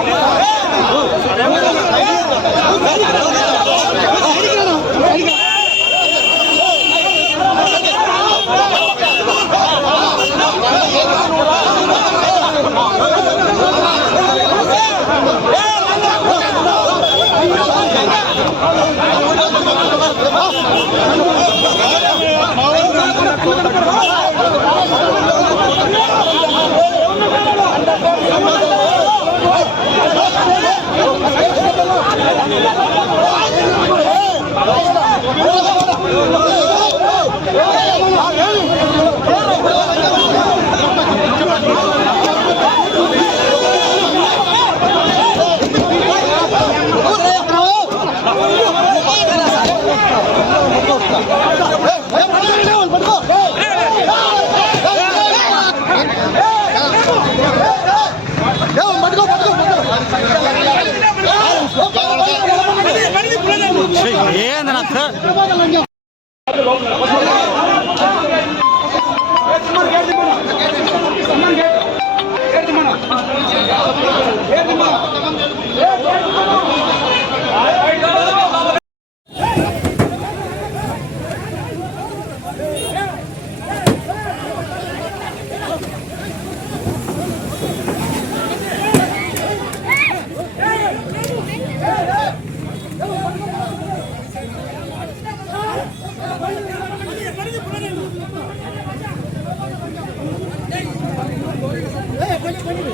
Oh, Hey, hey, hey, hey. ఏందన్నా కాలాలు